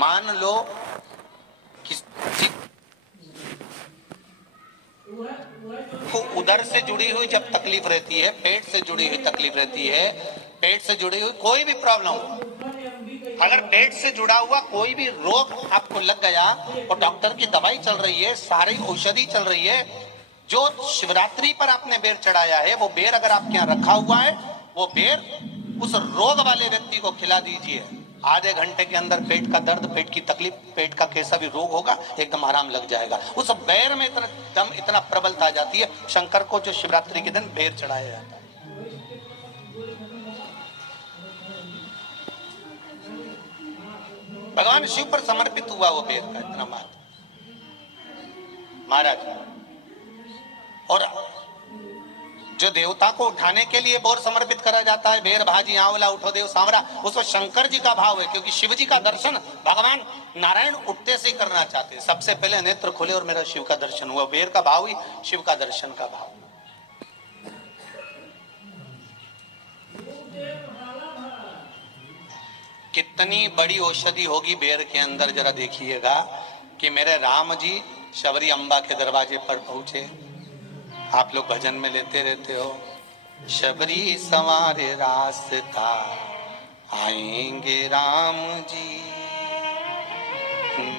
मान लो कि को उधर से जुड़ी हुई जब तकलीफ रहती है, पेट से जुड़ी हुई तकलीफ रहती है, पेट से जुड़ी हुई कोई भी प्रॉब्लम हो, अगर पेट से जुड़ा हुआ कोई भी रोग आपको लग गया और डॉक्टर की दवाई चल रही है, सारी औषधि चल रही है, जो शिवरात्रि पर आपने बेर चढ़ाया है वो बेर अगर आपके यहाँ रखा हुआ है, वो बेर उस रोग वाले व्यक्ति को खिला दीजिए, आधे घंटे के अंदर पेट का दर्द, पेट की तकलीफ, पेट का कैसा भी रोग होगा एकदम आराम लग जाएगा। उस बेर में इतना दम, इतना प्रबलता आ जाती है। शंकर को जो शिवरात्रि के दिन बेर चढ़ाया जाता है, भगवान शिव पर समर्पित हुआ वो बेर का इतना महत्व महाराज। और जो देवता को उठाने के लिए बोर समर्पित करा जाता है, बेर भाजी आंवला उठो देव सांवरा, उसको शंकर जी का भाव है, क्योंकि शिव जी का दर्शन भगवान नारायण उठते से ही करना चाहते हैं। सबसे पहले नेत्र खोले और मेरा शिव का दर्शन हुआ, बेर का भाव ही शिव का दर्शन का भाव। कितनी बड़ी औषधि होगी बेर के अंदर, जरा देखिएगा कि मेरे राम जी शबरी अम्बा के दरवाजे पर पहुंचे। आप लोग भजन में लेते रहते हो, शबरी संवारे रास्ता आएंगे राम जी,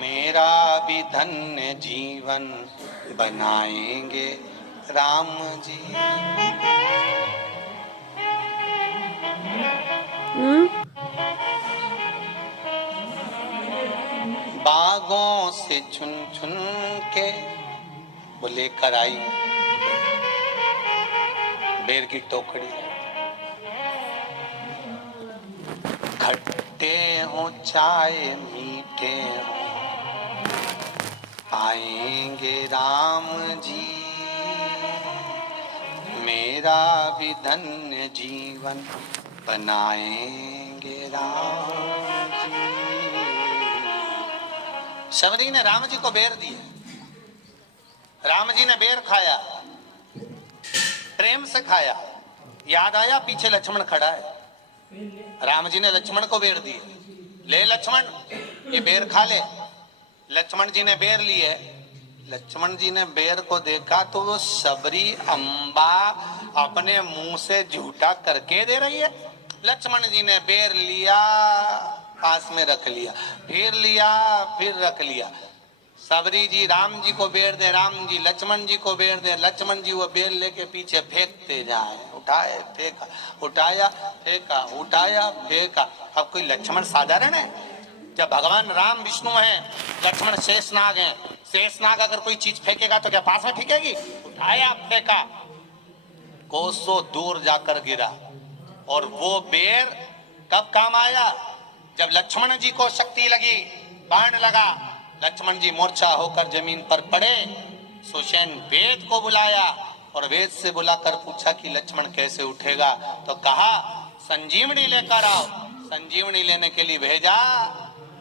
मेरा भी धन्य जीवन बनाएंगे राम जी। बागों से चुन चुन के वो लेकर आई बेर की टोकरी, खट्टे हो चाहे मीठे हो आएंगे राम जी, मेरा भी धन्य जीवन बनाएंगे राम जी। शबरी ने राम जी को बेर दिए, राम जी ने बेर खाया, प्रेम से खाया, याद आया पीछे लक्ष्मण खड़ा है, राम जी ने लक्ष्मण को बेर दिए, ले लक्ष्मण ये बेर खा ले। लक्ष्मण जी ने बेर लिए, लक्ष्मण जी ने बेर को देखा तो वो शबरी अम्बा अपने मुंह से झूठा करके दे रही है। लक्ष्मण जी ने बेर लिया, पास में रख लिया, फिर लिया, फिर रख लिया। सबरी जी राम जी को बेर दे, राम जी लक्ष्मण जी को बेर दे, लक्ष्मण जी वो बेर लेके पीछे फेंकते जाए, उठाए फेंका, उठाया फेंका, उठाया फेंका। अब कोई लक्ष्मण साधारण है? जब भगवान राम विष्णु हैं, लक्ष्मण शेषनाग हैं, शेषनाग अगर कोई चीज फेंकेगा तो क्या पास में फेंकेगी? उठाया फेंका, कोसों दूर जाकर गिरा। और वो बेर कब काम आया? जब लक्ष्मण जी को शक्ति लगी, बाण लगा, लक्ष्मण जी मूर्छा होकर जमीन पर पड़े, सुषेण वेद को बुलाया और वेद से बुलाकर पूछा कि लक्ष्मण कैसे उठेगा? तो कहा संजीवनी लेकर आओ। संजीवनी लेने के लिए भेजा।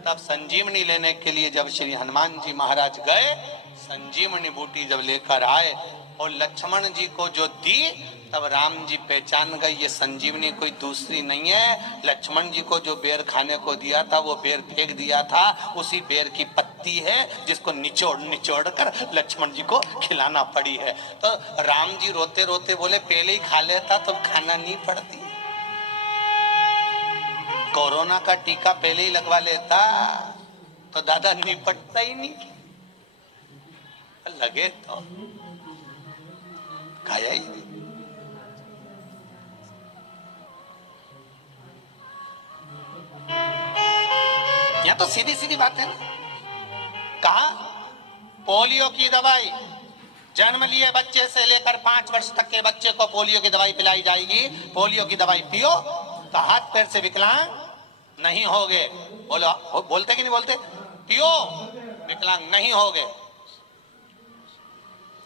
तब संजीवनी लेने के लिए जब श्री हनुमान जी महाराज गए, संजीवनी बूटी जब लेकर आए और लक्ष्मण जी को जो दी, तब राम जी पहचान गए ये संजीवनी कोई दूसरी नहीं है। लक्ष्मण जी को जो बेर खाने को दिया था वो बेर फेंक दिया था, उसी बेर की पत्ती है जिसको निचोड़ निचोड़ कर लक्ष्मण जी को खिलाना पड़ी है। तो राम जी रोते रोते बोले पहले ही खा लेता तो खाना नहीं पड़ती। कोरोना का टीका पहले ही लगवा लेता तो दादा निपटता ही नहीं, लगे तो खाया ही नहीं। यह तो सीधी सीधी बात है ना। कहा पोलियो की दवाई जन्म लिए बच्चे से लेकर 5 वर्ष तक के बच्चे को पोलियो की दवाई पिलाई जाएगी। पोलियो की दवाई पियो तो हाथ पैर से विकलांग नहीं होगे। बोलो, बोलते कि नहीं बोलते? पियो विकलांग नहीं होगे।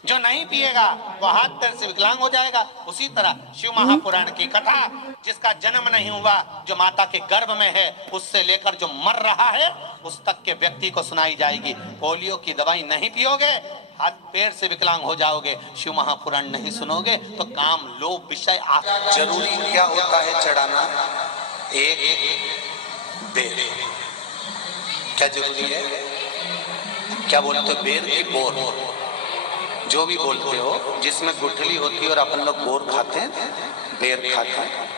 जो नहीं पिएगा वो हाथ पैर से विकलांग हो जाएगा। उसी तरह शिव महापुराण की कथा, जिसका जन्म नहीं हुआ, जो माता के गर्भ में है, उससे लेकर जो मर रहा है उस तक के व्यक्ति को सुनाई जाएगी। पोलियो की दवाई नहीं पियोगे, हाथ पैर से विकलांग हो जाओगे। शिव महापुराण नहीं सुनोगे तो काम लोभ विषय। जरूरी क्या होता है चढ़ाना? एक बेर। क्या जरूरी है? क्या बोलते हो? बेर की बोर, जो भी बोलते हो, जिसमें गुठली होती है और अपन लोग बोर खाते हैं, बेर खाते हैं।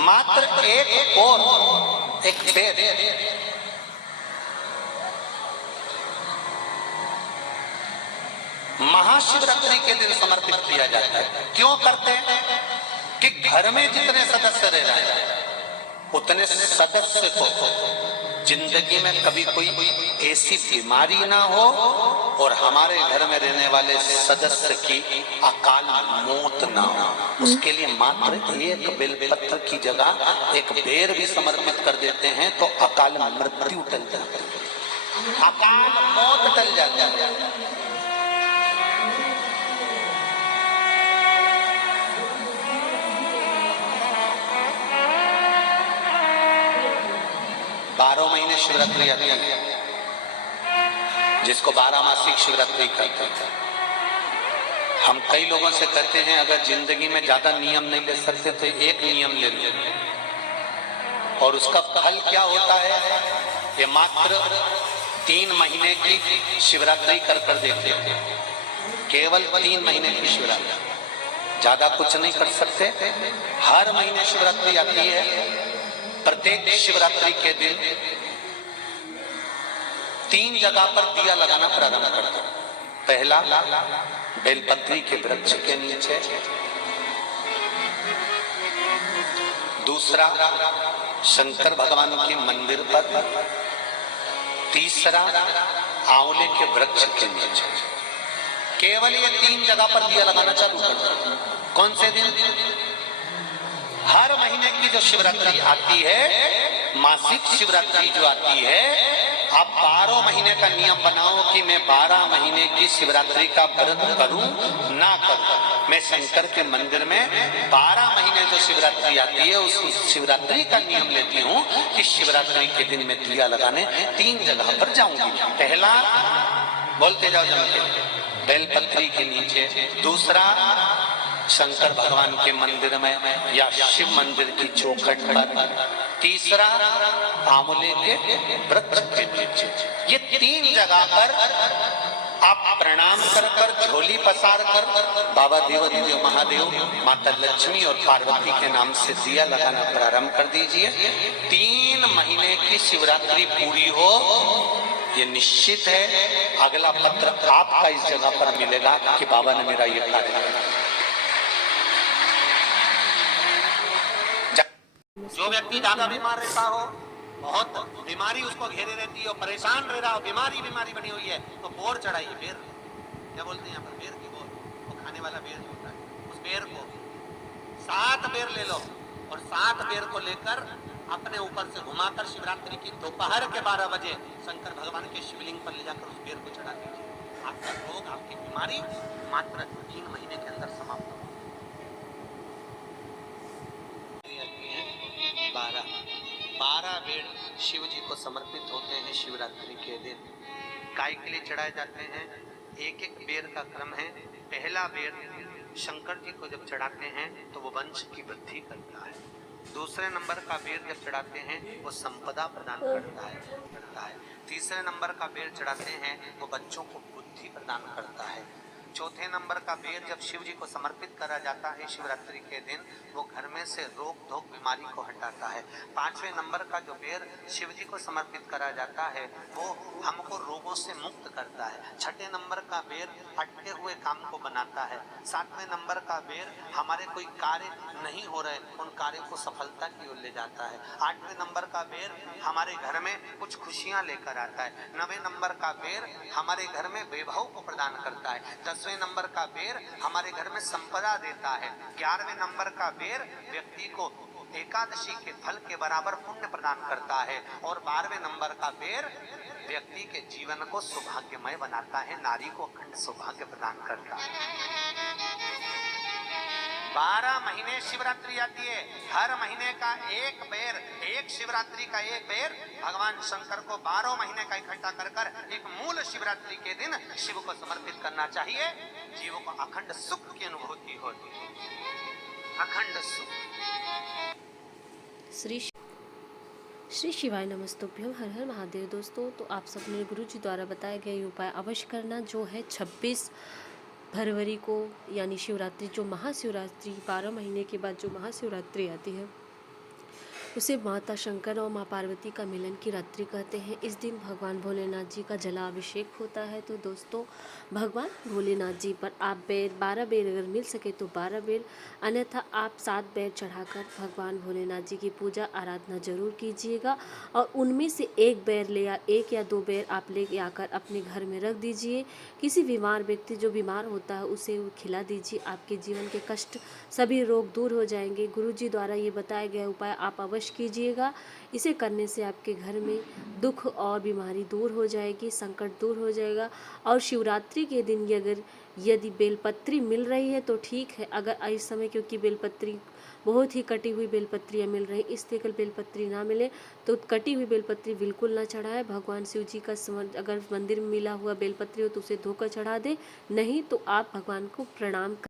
मात्र एक बोर, एक बेर महाशिवरात्रि के दिन समर्पित किया जाता है। क्यों करते हैं? कि घर में जितने सदस्य रह रहे हैं उतने सदस्य को जिंदगी में कभी कोई ऐसी बीमारी ना हो और हमारे घर में रहने वाले सदस्य की अकाल मौत ना हो, उसके लिए मात्र एक बेलपत्र की जगह एक बेर भी समर्पित कर देते हैं तो अकाल मृत्यु टल जाती है, अकाल मौत टल जाती है। 12 महीने शिवरात्रि आती है, जिसको 12 मासिक शिवरात्रि कहते हैं। हम कई लोगों से कहते हैं अगर जिंदगी में ज्यादा नियम नहीं ले सकते तो एक नियम ले लो, और उसका फल क्या होता है? ये मात्र 3 महीने की शिवरात्रि कर देते हैं, केवल 3 महीने की शिवरात्रि, ज्यादा कुछ नहीं कर सकते। हर महीने शिवरात्रि आती है। प्रत्येक शिवरात्रि के दिन 3 जगह पर दिया लगाना प्रारंभ करते हैं। पहला बेलपत्री के वृक्ष के नीचे, दूसरा शंकर भगवान के मंदिर पर, तीसरा आंवले के वृक्ष के नीचे। केवल ये 3 जगह पर दिया लगाना चालू करते हैं। कौन से दिन? हर महीने की जो शिवरात्रि आती है, मासिक शिवरात्रि जो आती है, आप 12 महीने का नियम बनाओ कि मैं 12 महीने की शिवरात्रि का व्रत करूं ना करूं। मैं शंकर के मंदिर में 12 महीने जो शिवरात्रि आती है उस शिवरात्रि का नियम लेती हूं कि शिवरात्रि के दिन मैं दिया लगाने 3 जगह पर जाऊंगी। पहला, बोलते जाओ जम के, बेलपत्री के नीचे, दूसरा शंकर भगवान के मंदिर में या शिव मंदिर की चौखट पर, तीसरा आंवले के वृक्ष के नीचे। ये 3 जगह पर आप प्रणाम कर झोली पसार कर बाबा देव महादेव, माता लक्ष्मी और पार्वती के नाम से दिया लगाना प्रारंभ कर दीजिए। 3 महीने की शिवरात्रि पूरी हो, ये निश्चित है अगला पत्र आपका इस जगह पर मिलेगा कि बाबा ने मेरा ये कार्य किया। जो व्यक्ति ज्यादा बीमार रहता हो, बहुत बीमारी उसको घेरे रहती है, परेशान रह रहा हो, बीमारी बनी हुई है, तो बोर चढ़ाइए। बेर, क्या बोलते हैं यहाँ पर? बेर की बोर, वो खाने वाला बेर जो होता है, उस बेर को 7 बेर ले लो और 7 बेर को लेकर अपने ऊपर से घुमाकर शिवरात्रि की दोपहर के 12 बजे शंकर भगवान के शिवलिंग पर ले जाकर उस बेर को चढ़ा दीजिए। आपका रोग, आपकी बीमारी मात्र 3 महीने के अंदर समाप्त हो। 12 बेर शिव जी को समर्पित होते हैं शिवरात्रि के दिन। गाय के लिए चढ़ाए जाते हैं। एक बेर का क्रम है। पहला बेर शंकर जी को जब चढ़ाते हैं तो वो वंश की वृद्धि करता है। दूसरे नंबर का बेर जब चढ़ाते हैं वो संपदा प्रदान करता है। तीसरे नंबर का बेर चढ़ाते हैं वो बच्चों को बुद्धि प्रदान करता है। चौथे नंबर का बेर जब शिव जी को समर्पित करा जाता है शिवरात्रि के दिन, वो घर में से रोग धोक बीमारी को हटाता है। 5वें नंबर का जो बेर शिव जी को समर्पित करा जाता है वो हमको रोगों से मुक्त करता है। 6ठे नंबर का बेर अटके हुए काम को बनाता है। 7वें नंबर का बेर हमारे कोई कार्य नहीं हो रहे उन कार्यों को सफलता की ओर ले जाता है। 8वें नंबर का बेर हमारे घर में कुछ खुशियां लेकर आता है। 9वें नंबर का बेर हमारे घर में वैभव को प्रदान करता है। 10वें नंबर का बेर हमारे घर में संपदा देता है। 11वें नंबर का बेर व्यक्ति को एकादशी के फल के बराबर पुण्य प्रदान करता है। और 12वें नंबर का बेर व्यक्ति के जीवन को सौभाग्यमय बनाता है, नारी को अखंड सौभाग्य प्रदान करता है। 12 महीने शिवरात्रि आती है। हर महीने का एक बेर, एक शिवरात्रि का एक बेर भगवान शंकर को 12 महीने का इकट्ठा कर एक मूल शिवरात्रि के दिन शिव को समर्पित करना चाहिए। जीवों को अखंड सुख की अनुभूति होती है, अखंड सुख। श्री श्री शिवाय नमस्तुभ्यम। हर हर महादेव। दोस्तों, तो आप सबने गुरु जी द्वारा बताए गए ये उपाय अवश्य करना, जो है 26 फरवरी को, यानी शिवरात्रि, जो महाशिवरात्रि 12 महीने के बाद जो महाशिवरात्रि आती है, उसे माता शंकर और माँ पार्वती का मिलन की रात्रि कहते हैं। इस दिन भगवान भोलेनाथ जी का जलाभिषेक होता है। तो दोस्तों, भगवान भोलेनाथ जी पर आप 12 बेर अगर मिल सके तो 12 बेर, अन्यथा आप 7 बेर चढ़ाकर भगवान भोलेनाथ जी की पूजा आराधना जरूर कीजिएगा। और उनमें से एक बेर ले या 1 या 2 बेर आप ले आकर अपने घर में रख दीजिए। किसी बीमार व्यक्ति जो बीमार होता है उसे वो खिला दीजिए। आपके जीवन के कष्ट, सभी रोग दूर हो जाएंगे। गुरु जी द्वारा ये बताया गया उपाय आप अवश्य कीजिएगा। इसे करने से आपके घर में दुख और बीमारी दूर हो जाएगी, संकट दूर हो जाएगा। और शिवरात्रि के दिन यदि बेलपत्री मिल रही है तो ठीक है, अगर इस समय, क्योंकि बेलपत्री बहुत ही कटी हुई बेलपत्रियाँ मिल रही, इसलिए अगर बेलपत्री ना मिले तो कटी हुई बेलपत्री बिल्कुल ना चढ़ाए। भगवान शिव जी का अगर मंदिर में मिला हुआ बेलपत्री हो तो उसे धोकर चढ़ा दे, नहीं तो आप भगवान को प्रणाम